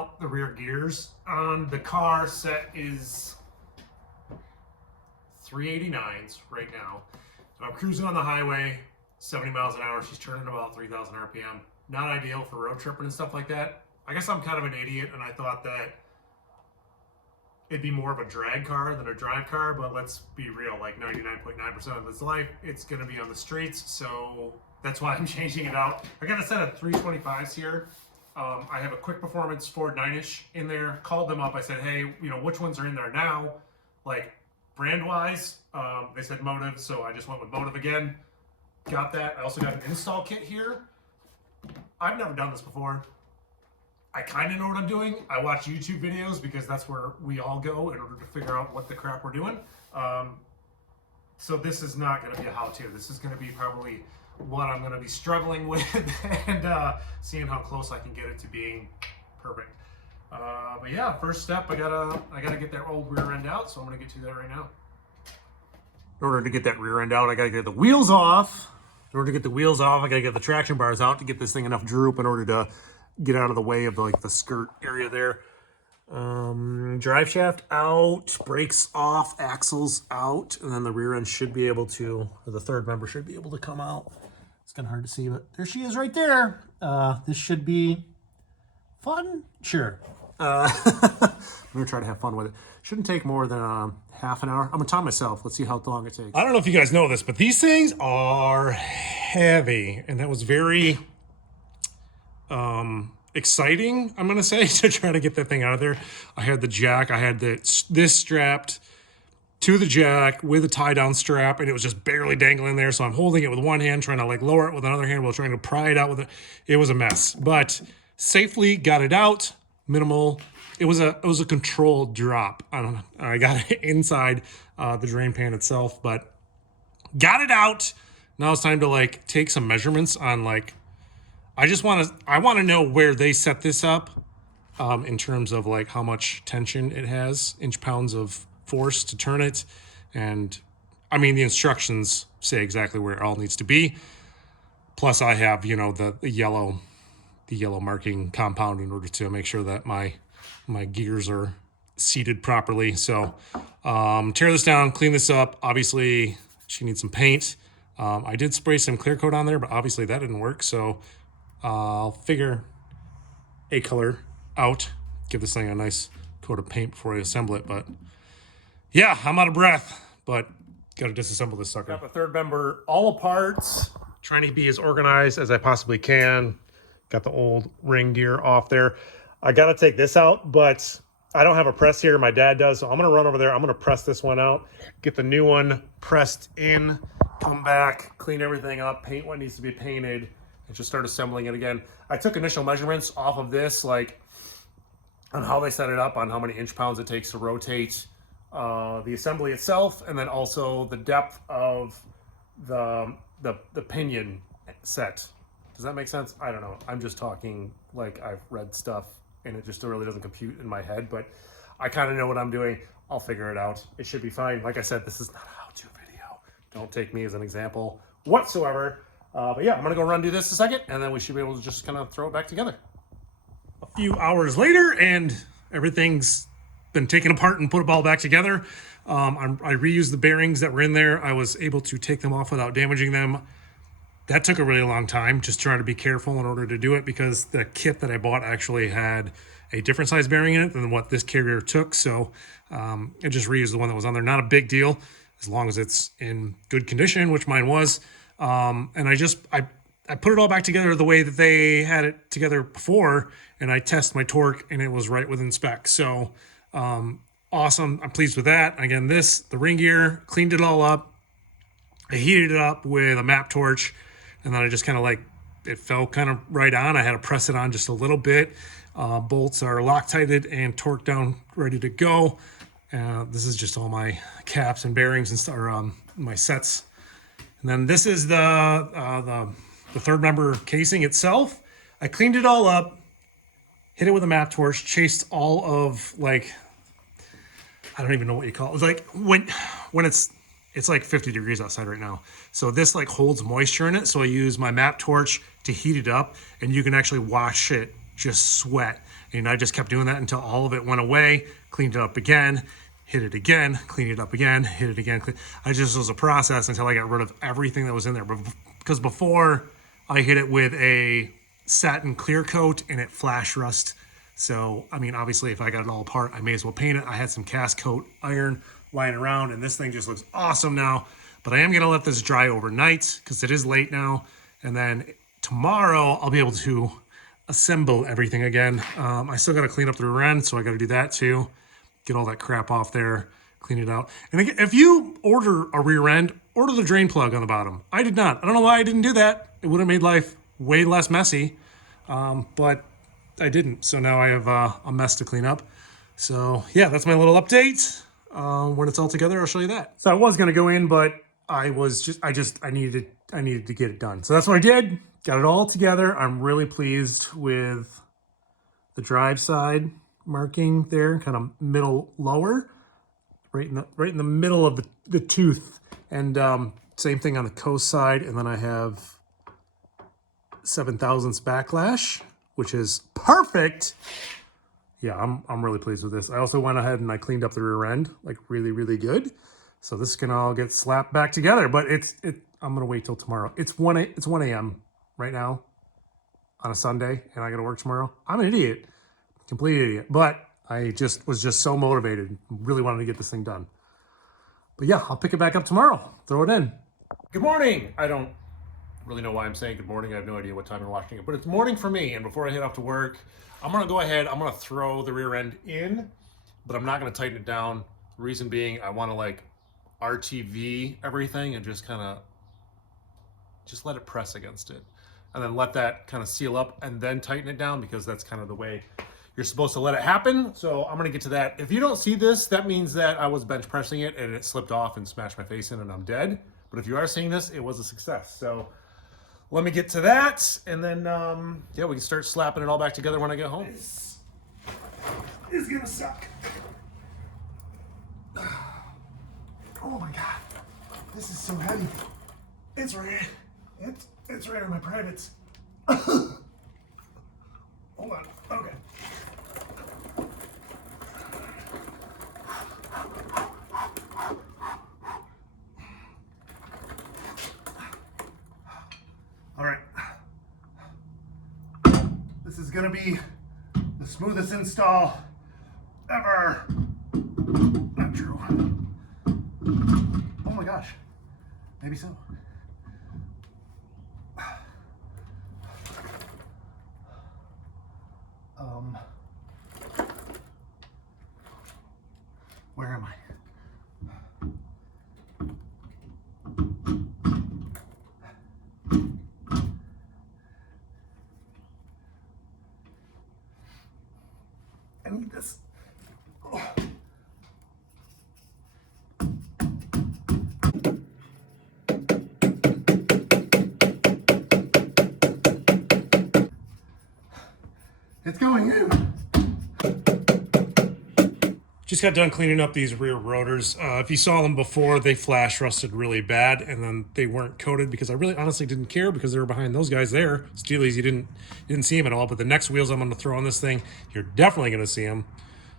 out the rear gears on the car. Set is 389s right now. And I'm cruising on the highway, 70 miles an hour. She's turning about 3,000 RPM. Not ideal for road tripping and stuff like that. I guess I'm kind of an idiot, and I thought that it'd be more of a drag car than a drive car, but let's be real, like 99.9% of its life, it's gonna be on the streets, so that's why I'm changing it out. I got a set of 325s here. I have a Quick Performance Ford 9-ish in there. Called them up, I said, hey, you know, which ones are in there now? Like, brand-wise, they said Motiv, so I just went with Motiv again. Got that. I also got an install kit here. I've never done this before. I kind of know what I'm doing. I watch YouTube videos because that's where we all go in order to figure out what the crap we're doing. So this is not going to be a how-to. This is going to be probably what I'm going to be struggling with and seeing how close I can get it to being perfect. But yeah, first step, I gotta get that old rear end out, so I'm going to get to that right now. In order to get that rear end out, I got to get the wheels off. In order to get the wheels off, I got to get the traction bars out to get this thing enough droop in order to get out of the way of the skirt area there. Drive shaft out, brakes off, axles out, and then the rear end should be able to, or the third member should be able to come out. It's kind of hard to see, but there she is right there. This should be fun. Sure. I'm gonna try to have fun with it. Shouldn't take more than half an hour. I'm gonna time myself. Let's see how long it takes. I don't know if you guys know this, but these things are heavy, and that was very exciting, I'm gonna say, to try to get that thing out of there. I had the jack, I had this strapped to the jack with a tie down strap, and it was just barely dangling there. So I'm holding it with one hand, trying to like lower it with another hand while trying to pry it out with it. It was a mess, but safely got it out. Minimal. It was a controlled drop. I got it inside the drain pan itself, but got it out. Now it's time to like take some measurements on like, I want to know where they set this up in terms of like how much tension it has, inch-pounds of force to turn it. And I mean, the instructions say exactly where it all needs to be. Plus I have, you know, the yellow marking compound in order to make sure that my gears are seated properly. So tear this down, clean this up. Obviously she needs some paint. I did spray some clear coat on there, but obviously that didn't work. So I'll figure a color out, give this thing a nice coat of paint before I assemble it. But yeah, I'm out of breath, but gotta disassemble this sucker. Got the third member all apart, trying to be as organized as I possibly can. Got the old ring gear off there. I gotta take this out, but I don't have a press here. My dad does, so I'm gonna run over there. I'm gonna press this one out, get the new one pressed in, come back, clean everything up, paint what needs to be painted, and just start assembling it again. I took initial measurements off of this, like on how they set it up, on how many inch-pounds it takes to rotate the assembly itself, and then also the depth of the pinion set. Does that make sense? I don't know. I'm just talking like I've read stuff and it just really doesn't compute in my head, but I kind of know what I'm doing. I'll figure it out. It should be fine. Like I said, this is not a how-to video. Don't take me as an example whatsoever. But yeah, I'm gonna go run do this a second, and then we should be able to just kind of throw it back together. A few hours later, and everything's been taken apart and put all back together. I reused the bearings that were in there. I was able to take them off without damaging them. That took a really long time, just trying to be careful in order to do it, because the kit that I bought actually had a different size bearing in it than what this carrier took. So I just reused the one that was on there. Not a big deal, as long as it's in good condition, which mine was. And I put it all back together the way that they had it together before, and I test my torque, and it was right within spec. So awesome. I'm pleased with that. Again, the ring gear, cleaned it all up. I heated it up with a MAP torch, and then I just kind of like, it fell kind of right on. I had to press it on just a little bit. Bolts are Loctited and torqued down, ready to go. This is just all my caps and bearings and stuff, my sets. And then this is the third member casing itself. I cleaned it all up, hit it with a MAP torch, chased all of, like, I don't even know what you call it. It's like when it's like 50 degrees outside right now. So this like holds moisture in it. So I use my MAP torch to heat it up, and you can actually wash it just sweat. And I just kept doing that until all of it went away, cleaned it up again, hit it again, cleaned it up again, hit it again. I just, was a process until I got rid of everything that was in there. Because before I hit it with a satin clear coat and it flash rust. So, I mean, obviously if I got it all apart, I may as well paint it. I had some cast coat iron lying around and this thing just looks awesome now. But I am going to let this dry overnight because it is late now. And then tomorrow I'll be able to assemble everything again. I still got to clean up the rear end, so I got to do that too. Get all that crap off there, clean it out. And again, if you order a rear end, order the drain plug on the bottom. I did not. I don't know why I didn't do that. It would have made life way less messy, but I didn't. So now I have a mess to clean up. So yeah, that's my little update. When it's all together, I'll show you that. So I was going to go in, but I needed to get it done. So that's what I did. Got it all together. I'm really pleased with the drive side marking there, kind of middle lower, right in the middle of the tooth. And same thing on the coast side. And then I have 7 thousandths backlash, which is perfect. Yeah, I'm really pleased with this. I also went ahead and I cleaned up the rear end, like really, really good. So this can all get slapped back together, but I'm gonna wait till tomorrow. It's 1 a.m. right now on a Sunday, and I gotta work tomorrow. I'm an idiot, complete idiot. But I was just so motivated, really wanted to get this thing done. But yeah, I'll pick it back up tomorrow. Throw it in. Good morning. I don't really know why I'm saying good morning. I have no idea what time you're watching it, but it's morning for me. And before I head off to work, I'm gonna go ahead. I'm gonna throw the rear end in, but I'm not gonna tighten it down. The reason being, I want to like RTV everything and just kind of let it press against it, and then let that kind of seal up and then tighten it down, because that's kind of the way you're supposed to let it happen. So I'm gonna get to that. If you don't see this, that means that I was bench pressing it and it slipped off and smashed my face in and I'm dead. But if you are seeing this, it was a success. So let me get to that, and then yeah, we can start slapping it all back together when I get home. This is gonna suck. Oh my God, this is so heavy. It's right on my privates. Hold on, okay. All right. This is gonna be the smoothest install ever. Not true. Oh my gosh, maybe so. Where am I? I need this. Oh. It's going in. Just got done cleaning up these rear rotors. If you saw them before, they flash rusted really bad, and then they weren't coated because I really honestly didn't care, because they were behind those guys there. Steelies, you didn't see them at all. But the next wheels I'm going to throw on this thing, you're definitely going to see them.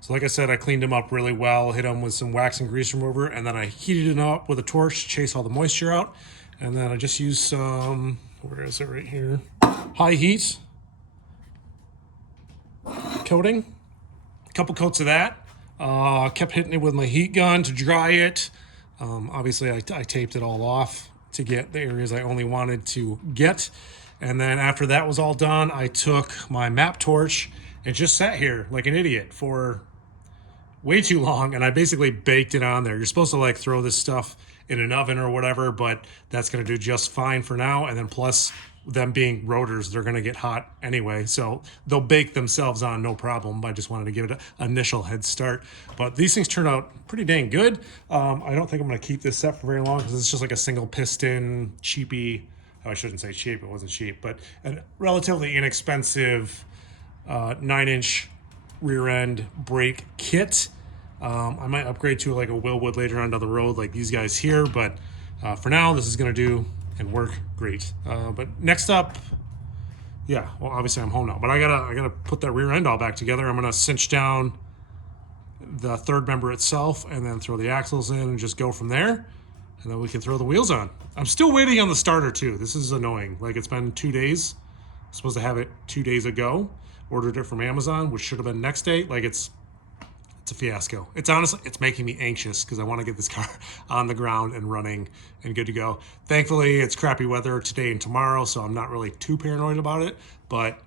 So like I said, I cleaned them up really well, hit them with some wax and grease remover, and then I heated it up with a torch to chase all the moisture out. And then I just used some, where is it, right here, high heat coating, a couple coats of that. Kept hitting it with my heat gun to dry it. Obviously, I taped it all off to get the areas I only wanted to get. And then after that was all done, I took my map torch and just sat here like an idiot for way too long. And I basically baked it on there. You're supposed to like throw this stuff in an oven or whatever, but that's going to do just fine for now. And then plus, them being rotors, they're going to get hot anyway, so they'll bake themselves on no problem. I just wanted to give it an initial head start. But these things turn out pretty dang good. I don't think I'm going to keep this set for very long, because it's just like a single piston cheapy, oh, I shouldn't say cheap, it wasn't cheap, but a relatively inexpensive 9-inch rear end brake kit. I might upgrade to like a Wilwood later on down the road like these guys here, but for now this is going to do and work great. But next up, Yeah, well, obviously I'm home now, but I gotta put that rear end all back together. I'm gonna cinch down the third member itself and then throw the axles in and just go from there. And then we can throw the wheels on. I'm still waiting on the starter too. This is annoying. Like, it's been 2 days. I'm supposed to have it 2 days ago. Ordered it from Amazon, which should have been next day. Like, it's a fiasco. It's honestly, it's making me anxious because I want to get this car on the ground and running and good to go. Thankfully, it's crappy weather today and tomorrow, so I'm not really too paranoid about it. But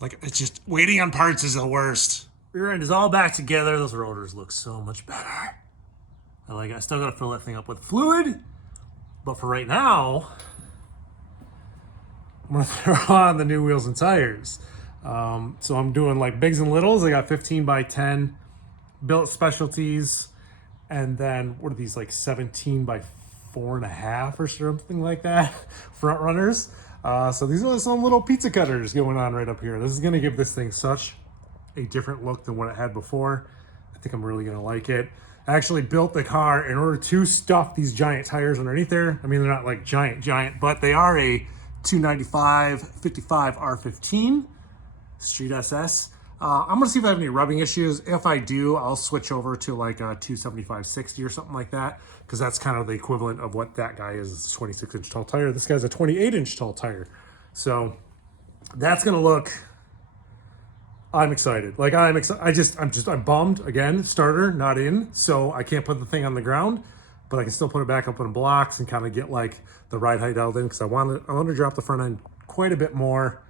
like, it's just waiting on parts is the worst. Rear end is all back together. Those rotors look so much better. I still gotta fill that thing up with fluid, but for right now, I'm gonna throw on the new wheels and tires. So I'm doing like bigs and littles. I got 15 by 10 Billet Specialties, and then what are these, like 17 by 4.5 or something like that, front runners. So these are some little pizza cutters going on right up here. This is gonna give this thing such a different look than what it had before. I think I'm really gonna like it. I actually built the car in order to stuff these giant tires underneath there. I mean, they're not like giant, but they are a 295 55 R15 Street SS. I'm gonna see if I have any rubbing issues. If I do, I'll switch over to like a 275 60 or something like that, because that's kind of the equivalent of what that guy is. It's a 26-inch tall tire. This guy's a 28-inch tall tire. So that's gonna look, I'm excited. Like, I'm excited. I'm bummed again. Starter not in, so I can't put the thing on the ground, but I can still put it back up in blocks and kind of get like the ride height out in, because I want to drop the front end quite a bit more,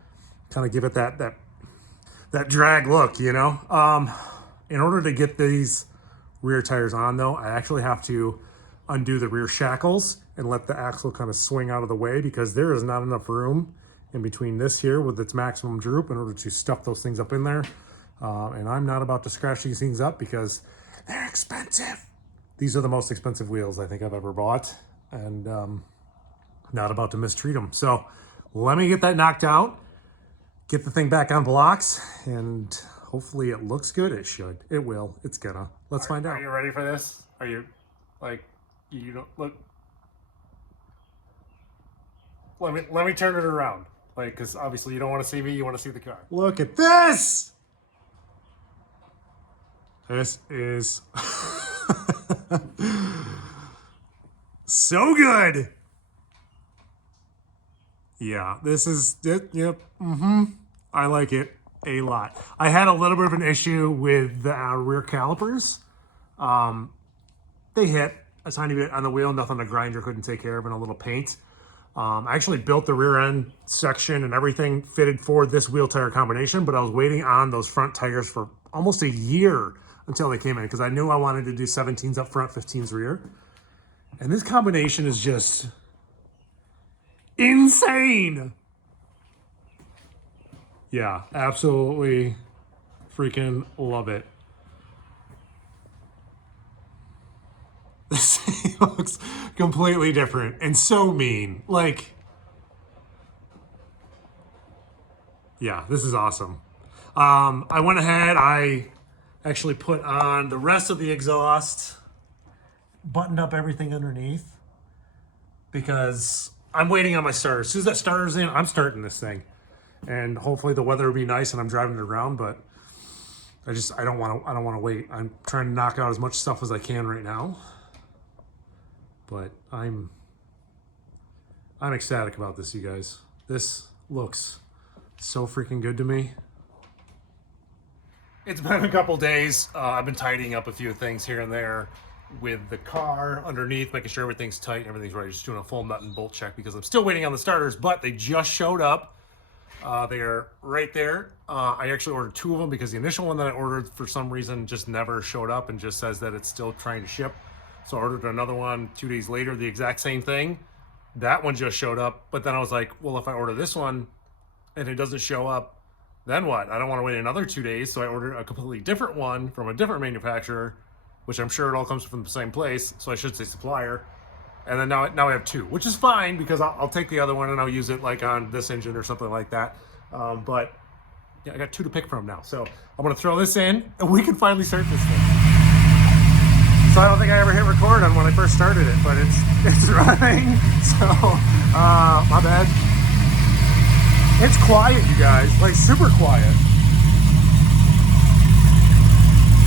kind of give it that drag look, you know. In order to get these rear tires on though, I actually have to undo the rear shackles and let the axle kind of swing out of the way, because there is not enough room in between this here with its maximum droop in order to stuff those things up in there. And I'm not about to scratch these things up because they're expensive. These are the most expensive wheels I think I've ever bought, and not about to mistreat them. So let me get that knocked out, get the thing back on blocks, and hopefully it looks good. It should. It will. It's gonna. Let's find out. Are you ready for this? Are you, like, you don't look? Let me turn it around. Like, because obviously you don't want to see me, you want to see the car. Look at this! This is so good. Yeah, this is it. Yep. I like it a lot. I had a little bit of an issue with the rear calipers. They hit a tiny bit on the wheel, nothing a grinder couldn't take care of, and a little paint. I actually built the rear end section and everything fitted for this wheel tire combination, but I was waiting on those front tires for almost a year until they came in, because I knew I wanted to do 17s up front, 15s rear. And this combination is just insane. Yeah, absolutely freaking love it. This thing looks completely different and so mean. Like, yeah, this is awesome. I went ahead, I actually put on the rest of the exhaust, buttoned up everything underneath, because I'm waiting on my starter. As soon as that starter's in, I'm starting this thing. And hopefully the weather will be nice and I'm driving it around, but I don't want to wait. I'm trying to knock out as much stuff as I can right now. But I'm ecstatic about this, you guys. This looks so freaking good to me. It's been a couple days. I've been tidying up a few things here and there with the car underneath, making sure everything's tight and everything's ready. Just doing a full nut and bolt check because I'm still waiting on the starters, but they just showed up. They're right there. I actually ordered 2 of them because the initial one that I ordered for some reason just never showed up and just says that it's still trying to ship. So I ordered another one 2 days later, the exact same thing. That one just showed up, but then I was like, well, if I order this one and it doesn't show up, then what? I don't want to wait another 2 days, so I ordered a completely different one from a different manufacturer, which I'm sure it all comes from the same place, so I should say supplier. And then now I have 2, which is fine because I'll take the other one and I'll use it like on this engine or something like that. But yeah, I got 2 to pick from now. So I'm gonna throw this in and we can finally start this thing. So I don't think I ever hit record on when I first started it, but it's running. So my bad. It's quiet, you guys, like super quiet.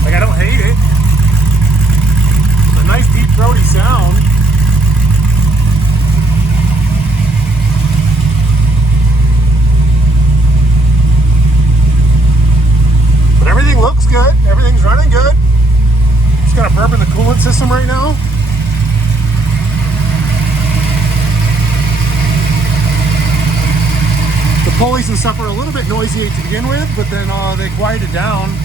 Like I don't hate it. It's a nice deep throaty sound. But everything looks good. Everything's running good. Just got a burp in the coolant system right now. The pulleys and stuff are a little bit noisy to begin with, but then they quieted down.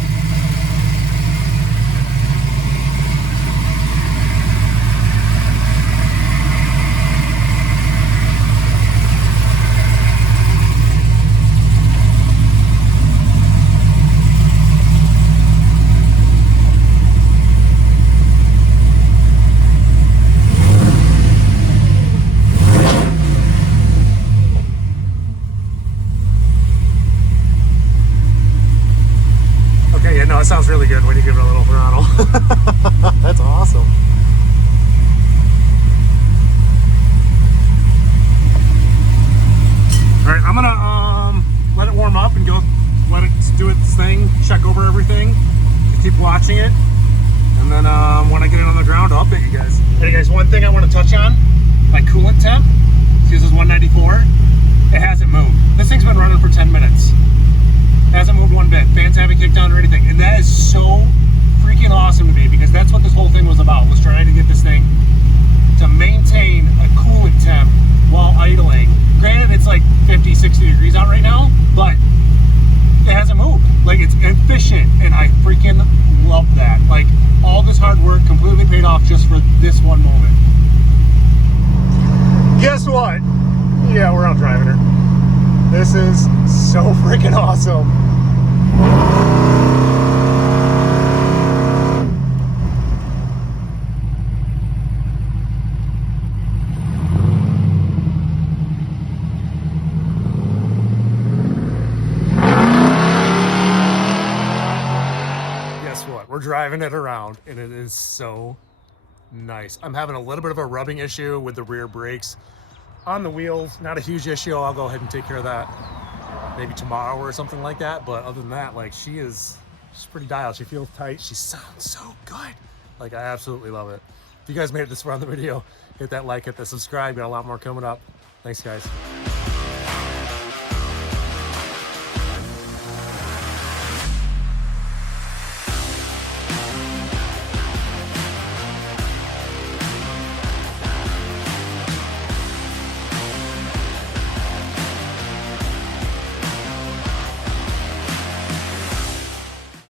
Okay, yeah, no, it sounds really good when you give it a little throttle. That's awesome. All right, I'm gonna let it warm up and go let it do its thing, check over everything, keep watching it, and then when I get it on the ground, I'll update you guys. Hey guys, one thing I want to touch on, my coolant temp. See, this is 194. It hasn't moved. This thing's been running for 10 minutes. Hasn't moved one bit. Fans haven't kicked on or anything, and that is so freaking awesome to me because that's what this whole thing was about. Was trying to get this thing to maintain a coolant temp while idling. Granted, it's like 50, 60 degrees out right now, but it hasn't moved. Like, it's efficient, and I freaking love that. Like, all this hard work completely paid off just for this one moment. Guess what? Yeah, we're out driving her. This is so freaking awesome. Guess what? We're driving it around and it is so nice. I'm having a little bit of a rubbing issue with the rear brakes on the wheels. Not a huge issue. I'll go ahead and take care of that maybe tomorrow or something like that. But other than that, like, she's pretty dialed. She feels tight. She sounds so good. Like, I absolutely love it. If you guys made it this far on the video, hit that like, hit the subscribe. Got a lot more coming up. Thanks, guys.